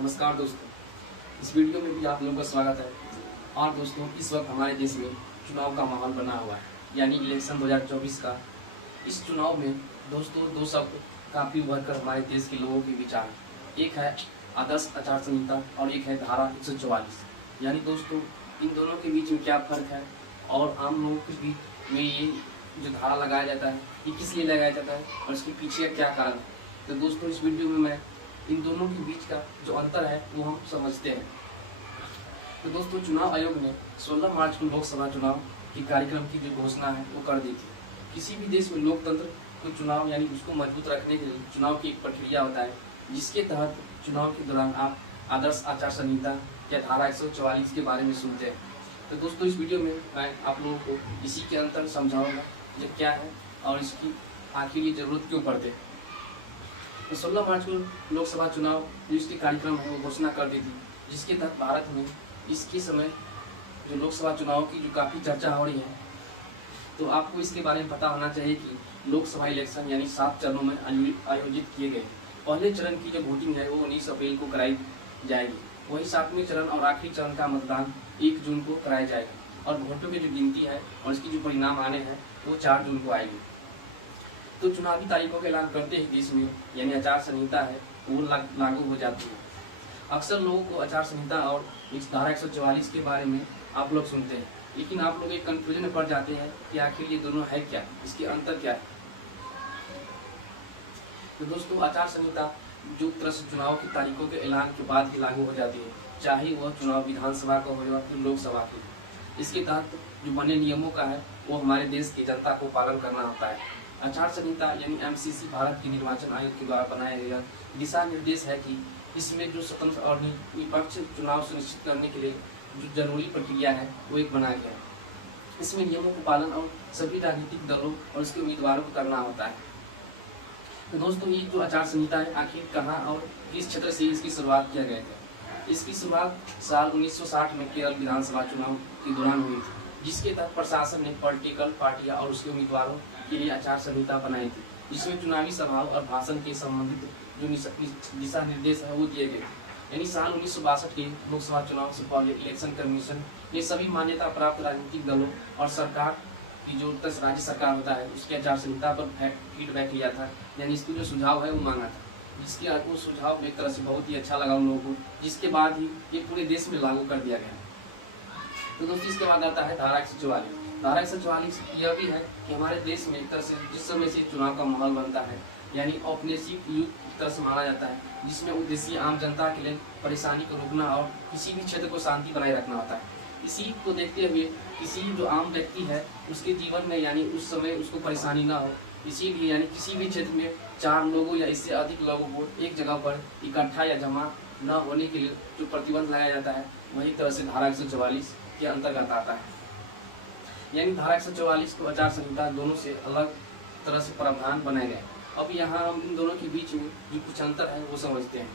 नमस्कार दोस्तों, इस वीडियो में भी आप लोगों का स्वागत है। और दोस्तों, इस वक्त हमारे देश में चुनाव का माहौल बना हुआ है, यानी इलेक्शन 2024 का। इस चुनाव में दोस्तों दो शब्द काफ़ी उभर कर हमारे देश के लोगों के विचार, एक है आदर्श आचार संहिता और एक है धारा 144। यानी दोस्तों, इन दोनों के बीच में क्या फ़र्क है और आम लोगों के बीच में ये जो धारा लगाया जाता है ये किस लिए लगाया जाता है और इसके पीछे का क्या कारण है। तो दोस्तों, इस वीडियो में मैं इन दोनों के बीच का जो अंतर है वो हम समझते हैं। तो दोस्तों, चुनाव आयोग ने 16 मार्च को लोकसभा चुनाव के कार्यक्रम की जो घोषणा है वो कर दी थी। किसी भी देश में लोकतंत्र को चुनाव यानी उसको मजबूत रखने के लिए चुनाव की एक प्रक्रिया होता है, जिसके तहत चुनाव के दौरान आप आदर्श आचार संहिता या धारा 144 के बारे में सुनते हैं। तो दोस्तों, इस वीडियो में मैं आप लोगों को इसी के अंतर समझाऊंगा जो क्या है और इसकी आखिर ये जरूरत क्यों पड़ते हैं। तो 16 मार्च को लोकसभा चुनाव जो इसके कार्यक्रम है वो घोषणा कर दी थी, जिसके तहत भारत में इसके समय जो लोकसभा चुनाव की जो काफ़ी चर्चा हो रही है। तो आपको इसके बारे में पता होना चाहिए कि लोकसभा इलेक्शन यानी 7 चरणों में आयोजित किए गए। पहले चरण की जो वोटिंग है वो 19 अप्रैल को कराई जाएगी, वही 7वें चरण और आखिरी चरण का मतदान 1 जून को कराया जाएगा और वोटों की जो गिनती है और इसकी जो परिणाम आने हैं वो 4 जून को आएगी। तो चुनावी तारीखों का ऐलान करते ही देश में यानी आचार संहिता है वो लागू हो जाती है। अक्सर लोगों को आचार संहिता और इस धारा 144 के बारे में आप लोग सुनते हैं, लेकिन आप लोग एक कंफ्यूजन में पड़ जाते हैं कि आखिर ये दोनों है क्या, इसके अंतर क्या है। तो दोस्तों, आचार संहिता जो तरह से चुनाव की तारीखों के ऐलान के बाद ही लागू हो जाती है, चाहे वह चुनाव विधानसभा का हो या फिर लोकसभा की। इसके तहत जो बने नियमों का है वो हमारे देश की जनता को पालन करना होता है। आचार संहिता यानी एमसीसी भारत के निर्वाचन आयोग के द्वारा बनाया गया दिशा निर्देश है कि इसमें जो स्वतंत्र और निष्पक्ष चुनाव सुनिश्चित करने के लिए जो जरूरी प्रक्रिया है वो एक बनाया गया है। इसमें नियमों को पालन और सभी राजनीतिक दलों और उसके उम्मीदवारों को करना होता है। तो दोस्तों, ये जो आचार संहिता है आखिर कहाँ और किस क्षेत्र से इसकी शुरुआत किया गया था। इसकी शुरुआत साल 1960 में केरल विधानसभा चुनाव के दौरान हुई थी, जिसके तहत प्रशासन ने पॉलिटिकल पार्टियां और उसके उम्मीदवारों के लिए आचार संहिता बनाई थी, जिसमें चुनावी सभाओं और भाषण के संबंधित जो दिशा निर्देश है वो दिए गए। यानी साल 1962 के लोकसभा चुनाव से पहले इलेक्शन कमीशन ने सभी मान्यता प्राप्त राजनीतिक दलों और सरकार की जो राज्य सरकार होता है उसकी आचार संहिता पर फीडबैक लिया था, यानी इसकी जो सुझाव है वो मांगा था, जिसके वो सुझाव एक तरह से बहुत ही अच्छा लगा उन लोगों को, जिसके बाद ही ये पूरे देश में लागू कर दिया गया। तो दोस्तों, इसके बाद आता है धारा 144। धारा 144 यह भी है कि हमारे देश में एक तरह से जिस समय से चुनाव का माहौल बनता है यानी औपनिवेशिक युग एक तरह से माना जाता है, जिसमें उद्देश्य आम जनता के लिए परेशानी को रोकना और किसी भी क्षेत्र को शांति बनाए रखना होता है। इसी को देखते हुए किसी जो आम व्यक्ति है उसके जीवन में यानी उस समय उसको परेशानी ना हो, इसीलिए यानी किसी भी क्षेत्र में 4 लोगों या इससे अधिक लोगों को एक जगह पर इकट्ठा या जमा न होने के लिए जो प्रतिबंध लगाया जाता है वही तरह से धारा 144 के अंतर्गत आता है। यानी धारा 144 को आचार संहिता दोनों से अलग तरह से प्रावधान बनाए गए। अब यहाँ हम इन दोनों के बीच में जो कुछ अंतर है वो समझते हैं।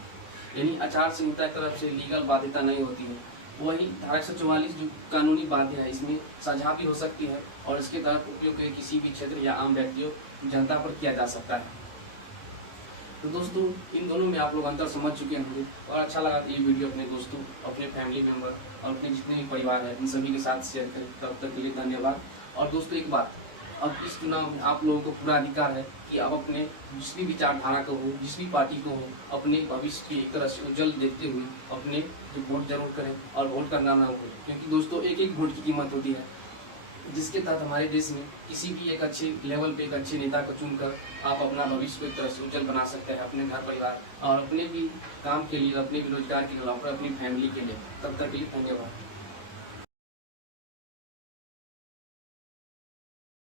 यानी आचार संहिता की तरफ से लीगल बाध्यता नहीं होती है, वही धारा 144 जो कानूनी बाध्य है इसमें साझा भी हो सकती है और इसके तहत उपयोग किसी भी क्षेत्र या आम व्यक्तियों जनता पर किया जा सकता है। तो दोस्तों, इन दोनों में आप लोग अंतर समझ चुके होंगे और अच्छा लगा तो ये वीडियो अपने दोस्तों, अपने फैमिली मेम्बर और अपने जितने भी परिवार है इन सभी के साथ शेयर करें। तब तक के लिए धन्यवाद। और दोस्तों, एक बात, अब इस चुनाव में आप लोगों को पूरा अधिकार है कि आप अपने जिस भी विचारधारा को हो, जिस भी पार्टी को हो, अपने भविष्य की एक तरह से उज्जवल देखते हुए अपने जो वोट जरूर करें और वोट करना ना भूलें, क्योंकि दोस्तों एक एक वोट की कीमत होती है, जिसके तहत हमारे देश में किसी भी एक अच्छे लेवल पे एक अच्छे नेता को चुनकर आप अपना भविष्य को एक तरह से उज्जवल बना सकते हैं, अपने घर परिवार और अपने भी काम के लिए, अपने भी रोजगार के लिए और अपनी फैमिली के लिए। तब तक के लिए धन्यवाद।